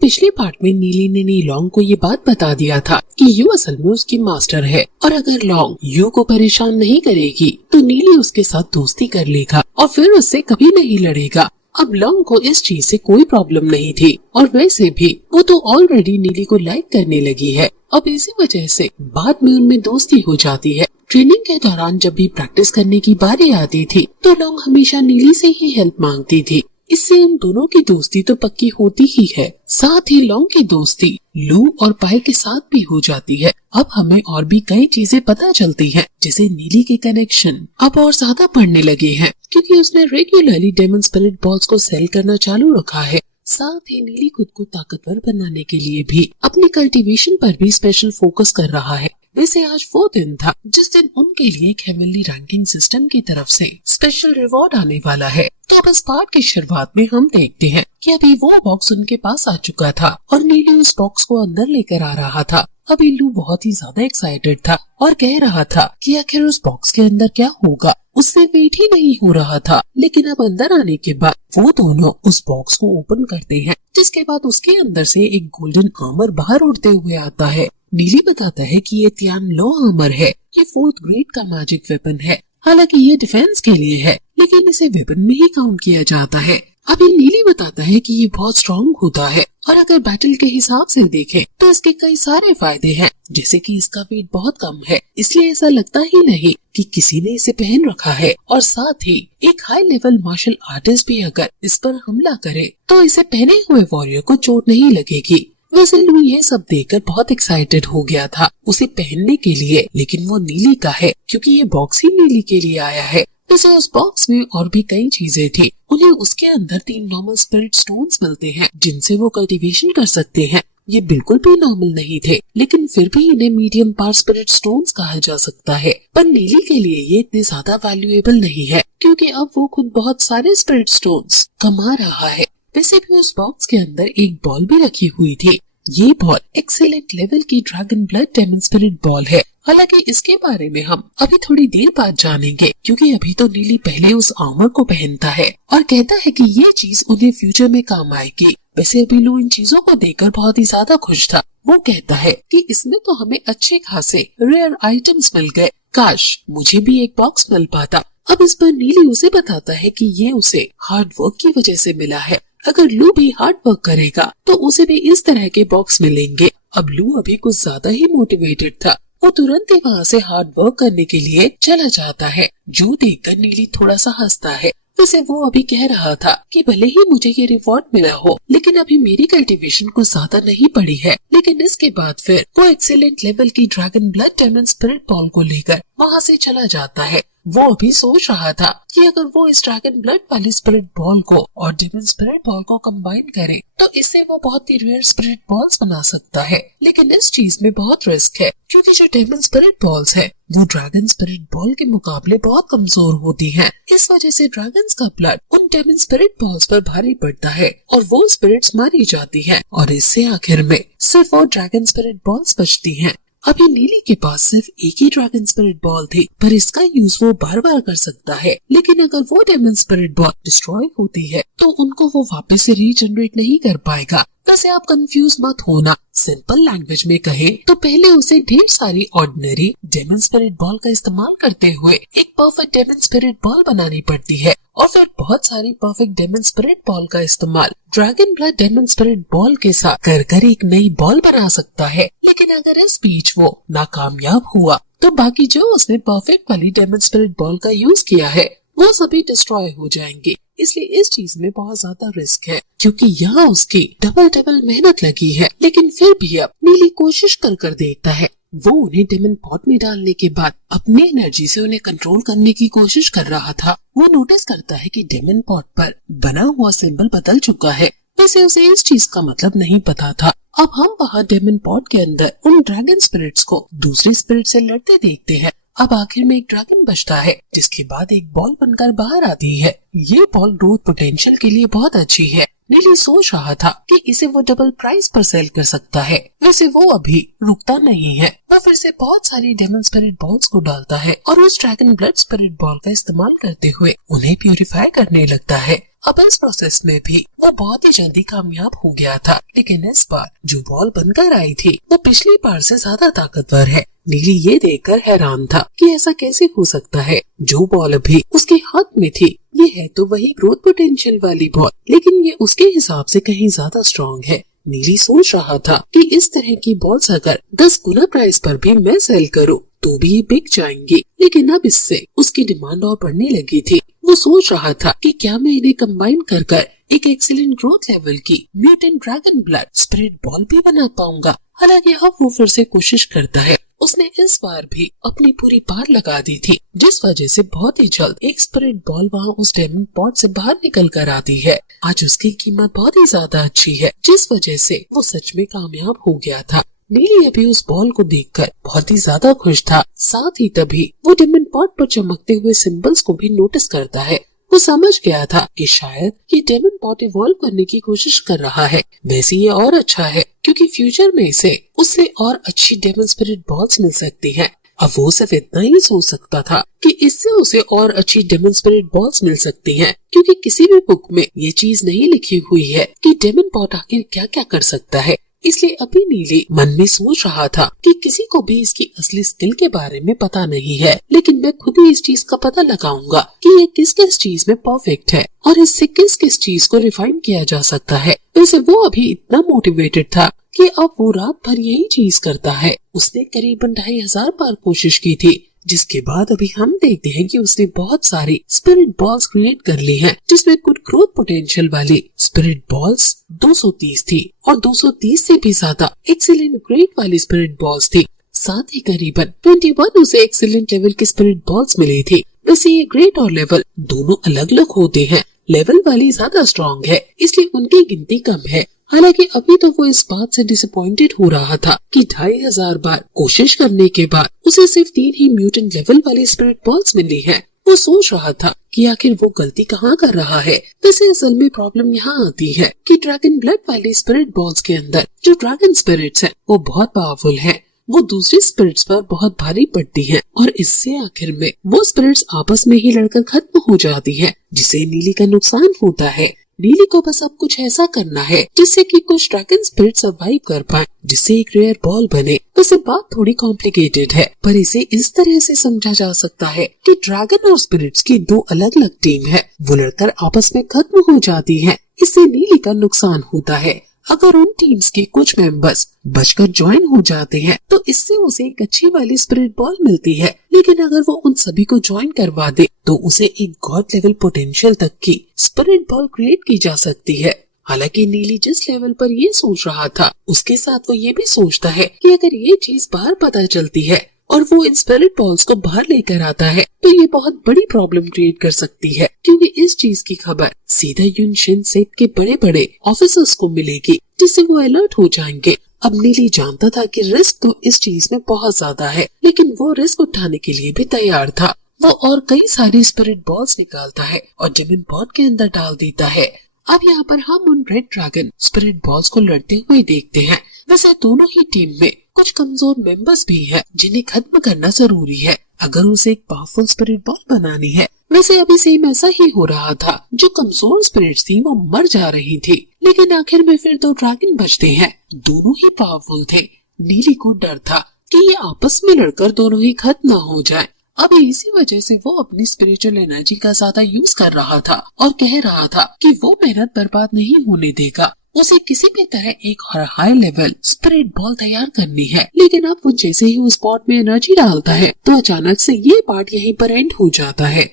पिछले पार्ट में नीली ने नीलोंग को ये बात बता दिया था कि यू असल में उसकी मास्टर है और अगर लॉन्ग यू को परेशान नहीं करेगी तो नीली उसके साथ दोस्ती कर लेगा और फिर उससे कभी नहीं लड़ेगा। अब लॉन्ग को इस चीज से कोई प्रॉब्लम नहीं थी और वैसे भी वो तो ऑलरेडी नीली को लाइक करने लगी है। अब इसी वजह से बाद में उनमें दोस्ती हो जाती है। ट्रेनिंग के दौरान जब भी प्रैक्टिस करने की बारी आती थी तो लॉन्ग हमेशा नीली से ही हेल्प मांगती थी। इससे उन दोनों की दोस्ती तो पक्की होती ही है। साथ ही लॉन्ग की दोस्ती लू और पाई के साथ भी हो जाती है। अब हमें और भी कई चीजें पता चलती हैं, जैसे नीली के कनेक्शन अब और ज्यादा बढ़ने लगे हैं क्योंकि उसने रेगुलरली डेमन स्पिरिट बॉल्स को सेल करना चालू रखा है। साथ ही नीली खुद को ताकतवर बनाने के लिए भी अपनी कल्टीवेशन पर भी स्पेशल फोकस कर रहा है। वैसे आज वो दिन था जिस दिन उनके लिए एक हेवनली रैंकिंग सिस्टम की तरफ से स्पेशल रिवॉर्ड आने वाला है। तो अब इस पार्ट की शुरुआत में हम देखते हैं कि अभी वो बॉक्स उनके पास आ चुका था और नीली उस बॉक्स को अंदर लेकर आ रहा था। अभी लू बहुत ही ज्यादा एक्साइटेड था और कह रहा था कि आखिर उस बॉक्स के अंदर क्या होगा, उससे वेट ही नहीं हो रहा था। लेकिन अब अंदर आने के बाद वो दोनों उस बॉक्स को ओपन करते हैं, जिसके बाद उसके अंदर से एक गोल्डन आर्मर बाहर उड़ते हुए आता है। नीली बताता है कि ये तियान लो आर्मर है, ये 4th ग्रेड का मैजिक वेपन है। हालांकि ये डिफेंस के लिए है लेकिन इसे वेपन में ही काउंट किया जाता है। अभी नीली बताता है कि ये बहुत स्ट्रॉन्ग होता है और अगर बैटल के हिसाब से देखें तो इसके कई सारे फायदे हैं, जैसे कि इसका वेट बहुत कम है इसलिए ऐसा लगता ही नहीं कि किसी ने इसे पहन रखा है और साथ ही एक हाई लेवल मार्शल आर्टिस्ट भी अगर इस पर हमला करे तो इसे पहने हुए वॉरियर को चोट नहीं लगेगी। वैसे लू ये सब देखकर बहुत एक्साइटेड हो गया था उसे पहनने के लिए, लेकिन वो नीली का है क्योंकि ये बॉक्स ही नीली के लिए आया है। वैसे उस बॉक्स में और भी कई चीजें थी। उन्हें उसके अंदर 3 नॉर्मल स्पिरिट स्टोन्स मिलते हैं जिनसे वो कल्टीवेशन कर सकते हैं। ये बिल्कुल भी नॉर्मल नहीं थे लेकिन फिर भी इन्हें मीडियम पावर स्पिरिट स्टोन्स कहा जा सकता है। पर नीली के लिए ये इतने ज्यादा वैल्यूएबल नहीं है क्योंकि अब वो खुद बहुत सारे स्पिरिट स्टोन्स कमा रहा है। वैसे भी उस बॉक्स के अंदर एक बॉल भी रखी हुई थी। ये बॉल एक्सीलेंट लेवल की dragon blood demon spirit ball है। हालांकि इसके बारे में हम अभी थोड़ी देर बाद जानेंगे क्योंकि अभी तो नीली पहले उस आर्मर को पहनता है और कहता है कि ये चीज उन्हें फ्यूचर में काम आएगी। वैसे अभी लू इन चीजों को देखकर बहुत ही ज्यादा खुश था। वो कहता है कि इसमें तो हमें अच्छे खासे रेयर आइटम्स मिल गए, काश मुझे भी एक बॉक्स मिल पाता। अब इस पर नीली उसे बताता है कि ये उसे हार्ड वर्क की वजह से मिला है। अगर लू भी हार्ड वर्क करेगा तो उसे भी इस तरह के बॉक्स मिलेंगे। अब लू अभी कुछ ज्यादा ही मोटिवेटेड था। वो तुरंत ही वहाँ से हार्ड वर्क करने के लिए चला जाता है, जो देखकर नीली थोड़ा सा हंसता है। वैसे वो अभी कह रहा था कि भले ही मुझे ये रिवॉर्ड मिला हो लेकिन अभी मेरी कल्टीवेशन कुछ ज्यादा नहीं पड़ी है। लेकिन इसके बाद फिर वो एक्सीलेंट लेवल की dragon blood demon spirit ball को लेकर वहाँ से चला जाता है। वो अभी सोच रहा था कि अगर वो इस ड्रैगन ब्लड वाली स्पिरिट बॉल को और डेमन स्पिरिट बॉल को कंबाइन करे तो इससे वो बहुत ही रेयर स्पिरिट बॉल्स बना सकता है। लेकिन इस चीज में बहुत रिस्क है क्योंकि जो डेमन स्पिरिट बॉल्स है वो ड्रैगन स्पिरिट बॉल के मुकाबले बहुत कमजोर होती हैं। इस वजह से ड्रैगन्स का ब्लड उन डेमन स्पिरिट बॉल्स पर भारी पड़ता है और वो स्पिरिट्स मारी जाती हैं और इससे आखिर में सिर्फ वो ड्रैगन स्पिरिट बॉल्स बचती हैं। अभी नीली के पास सिर्फ एक ही ड्रैगन स्पिरिट बॉल थी पर इसका यूज वो बार बार कर सकता है। लेकिन अगर वो डेमन स्पिरिट बॉल डिस्ट्रॉय होती है तो उनको वो वापस से रीजनरेट नहीं कर पाएगा। वैसे आप कंफ्यूज मत होना, सिंपल लैंग्वेज में कहे तो पहले उसे ढेर सारी ऑर्डिनरी डेमन स्पिरिट बॉल का इस्तेमाल करते हुए एक परफेक्ट डेमन स्पिरिट बॉल बनानी पड़ती है और फिर बहुत सारी परफेक्ट डेमन स्पिरिट बॉल का इस्तेमाल dragon blood demon spirit ball के साथ कर एक नई बॉल बना सकता है। लेकिन अगर इस बीच वो नाकामयाब हुआ तो बाकी जो उसने परफेक्ट वाली डेमन स्पिरिट बॉल का यूज किया है वो सभी डिस्ट्रॉय हो जाएंगे। इसलिए इस चीज में बहुत ज्यादा रिस्क है क्योंकि यहाँ उसकी डबल मेहनत लगी है। लेकिन फिर भी अब नीली कोशिश कर देखता है। वो उन्हें डेमन पॉट में डालने के बाद अपनी एनर्जी से उन्हें कंट्रोल करने की कोशिश कर रहा था। वो नोटिस करता है कि डेमन पॉट पर बना हुआ सिंबल बदल चुका है। वैसे उसे इस चीज का मतलब नहीं पता था। अब हम वहाँ डेमन पॉट के अंदर उन ड्रैगन स्पिरिट्स को दूसरे स्पिरिट से लड़ते देखते हैं। अब आखिर में एक ड्रैगन बचता है जिसके बाद एक बॉल बनकर बाहर आती है। ये बॉल ग्रोथ पोटेंशियल के लिए बहुत अच्छी है। नीली सोच रहा था कि इसे वो डबल प्राइस पर सेल कर सकता है। वैसे वो अभी रुकता नहीं है। वो फिर से बहुत सारी डेमन स्पिरिट बॉल्स को डालता है और उस ड्रैगन ब्लड स्पिरिट बॉल का इस्तेमाल करते हुए उन्हें प्यूरिफाई करने लगता है। अब इस प्रोसेस में भी वो बहुत ही जल्दी कामयाब हो गया था, लेकिन इस बार जो बॉल बनकर आई थी वो पिछली बार से ज्यादा ताकतवर है। नीली ये देखकर हैरान था कि ऐसा कैसे हो सकता है। जो बॉल अभी उसके हाथ में थी ये है तो वही ग्रोथ पोटेंशियल वाली बॉल, लेकिन ये उसके हिसाब से कहीं ज्यादा स्ट्रॉन्ग है। नीली सोच रहा था कि इस तरह की बॉल्स अगर 10 गुना प्राइस पर भी मैं सेल करूं तो भी ये बिक जाएंगी, लेकिन अब इससे उसकी डिमांड और बढ़ने लगी थी। वो सोच रहा था कि क्या मैं इन्हें कंबाइन कर एक एक्सीलेंट ग्रोथ लेवल की mutant dragon blood spirit ball भी बना पाऊंगा। हालांकि अब वो फिर से कोशिश करता है। उसने इस बार भी अपनी पूरी पार लगा दी थी, जिस वजह से बहुत ही जल्द एक स्पिरिट बॉल वहाँ उस डायमंड पॉट से बाहर निकल कर आती है। आज उसकी कीमत बहुत ही ज्यादा अच्छी है, जिस वजह से वो सच में कामयाब हो गया था। नीली अभी उस बॉल को देखकर बहुत ही ज्यादा खुश था। साथ ही तभी वो डायमंड पॉट पर चमकते हुए सिंबल्स को भी नोटिस करता है। वो समझ गया था कि शायद ये डायमंड पॉट इवॉल्व करने की कोशिश कर रहा है। वैसे ये और अच्छा है क्योंकि फ्यूचर में इसे उससे और अच्छी डायमंड स्पिरिट बॉल्स मिल सकती हैं। अब वो सिर्फ इतना ही सोच सकता था कि इससे उसे और अच्छी डायमंड स्पिरिट बॉल्स मिल सकती हैं, क्योंकि किसी भी बुक में ये चीज नहीं लिखी हुई है कि डायमंड पॉट आखिर क्या क्या कर सकता है। इसलिए अभी नीली मन में सोच रहा था कि किसी को भी इसकी असली स्किल के बारे में पता नहीं है, लेकिन मैं खुद ही इस चीज का पता लगाऊंगा कि ये किस किस चीज में परफेक्ट है और इससे किस किस चीज को रिफाइन किया जा सकता है। वैसे वो अभी इतना मोटिवेटेड था कि अब वो रात भर यही चीज करता है। उसने करीबन 2500 बार कोशिश की थी, जिसके बाद अभी हम देखते हैं कि उसने बहुत सारी स्पिरिट बॉल्स क्रिएट कर ली हैं, जिसमें कुछ ग्रोथ पोटेंशियल वाली स्पिरिट बॉल्स 230 थी और 230 से भी ज्यादा एक्सीलेंट ग्रेट वाली स्पिरिट बॉल्स थी। साथ ही करीबन 21 उसे एक्सीलेंट लेवल की स्पिरिट बॉल्स मिली थी। वैसे ये ग्रेट और लेवल दोनों अलग अलग होते हैं। लेवल वाली ज्यादा स्ट्रॉन्ग है, इसलिए उनकी गिनती कम है। हालांकि अभी तो वो इस बात से डिसअपॉइंटेड हो रहा था कि 2500 बार कोशिश करने के बाद उसे सिर्फ 3 ही म्यूटेंट लेवल वाली स्पिरिट बॉल्स मिली हैं। वो सोच रहा था कि आखिर वो गलती कहाँ कर रहा है। वैसे असल में प्रॉब्लम यहाँ आती है कि ड्रैगन ब्लड वाली स्पिरिट बॉल्स के अंदर जो ड्रैगन स्पिरिट्स हैं वो बहुत पावरफुल हैं। वो दूसरी स्पिरिट्स पर बहुत भारी पड़ती हैं और इससे आखिर में वो स्पिरिट्स आपस में ही लड़कर खत्म हो जाती हैं, जिससे नीली का नुकसान होता है। नीली को बस अब कुछ ऐसा करना है जिससे कि कुछ ड्रैगन स्पिरिट सर्वाइव कर पाए, जिससे एक रेयर बॉल बने। वैसे बात थोड़ी कॉम्प्लिकेटेड है, पर इसे इस तरह से समझा जा सकता है कि ड्रैगन और स्पिरिट्स की 2 अलग अलग टीम है, वो लड़कर आपस में खत्म हो जाती है। इससे नीली का नुकसान होता है। अगर उन टीम्स के कुछ मेंबर्स बचकर ज्वाइन हो जाते हैं तो इससे उसे एक अच्छी वाली स्पिरिट बॉल मिलती है, लेकिन अगर वो उन सभी को ज्वाइन करवा दे तो उसे एक गॉड लेवल पोटेंशियल तक की स्पिरिट बॉल क्रिएट की जा सकती है। हालांकि नीली जिस लेवल पर ये सोच रहा था उसके साथ वो ये भी सोचता है कि अगर ये चीज बाहर पता चलती है और वो इन स्पिरिट बॉल्स को बाहर लेकर आता है तो ये बहुत बड़ी प्रॉब्लम क्रिएट कर सकती है, क्योंकि इस चीज की खबर सीधा युन शिनसेप के बड़े बड़े ऑफिसर्स को मिलेगी, जिससे वो अलर्ट हो जाएंगे। अब नीली जानता था कि रिस्क तो इस चीज में बहुत ज्यादा है, लेकिन वो रिस्क उठाने के लिए भी तैयार था। वो और कई सारी स्पिरिट बॉल्स निकालता है और जमीन पॉट के अंदर डाल देता है। अब यहाँ पर हम उन रेड ड्रैगन स्पिरिट बॉल्स को लड़ते हुए देखते हैं। वैसे दोनों ही टीम में कुछ कमजोर मेंबर्स भी हैं, जिन्हें खत्म करना जरूरी है अगर उसे एक पावरफुल स्पिरिट बॉल बनानी है। वैसे अभी सेम ऐसा ही हो रहा था। जो कमजोर स्पिरिट्स थी वो मर जा रही थी, लेकिन आखिर में फिर 2 ड्रैगन बचते हैं। दोनों ही पावरफुल थे। नीली को डर था कि ये आपस में लड़कर दोनों ही खत्म न हो जाए। अब इसी वजह से वो अपनी स्पिरिचुअल एनर्जी का ज्यादा यूज कर रहा था और कह रहा था कि वो मेहनत बर्बाद नहीं होने देगा। उसे किसी भी तरह एक हाई लेवल स्पिरिट बॉल तैयार करनी है। लेकिन अब वो जैसे ही उस पॉट में एनर्जी डालता है तो अचानक से ये पार्ट यहीं पर एंड हो जाता है।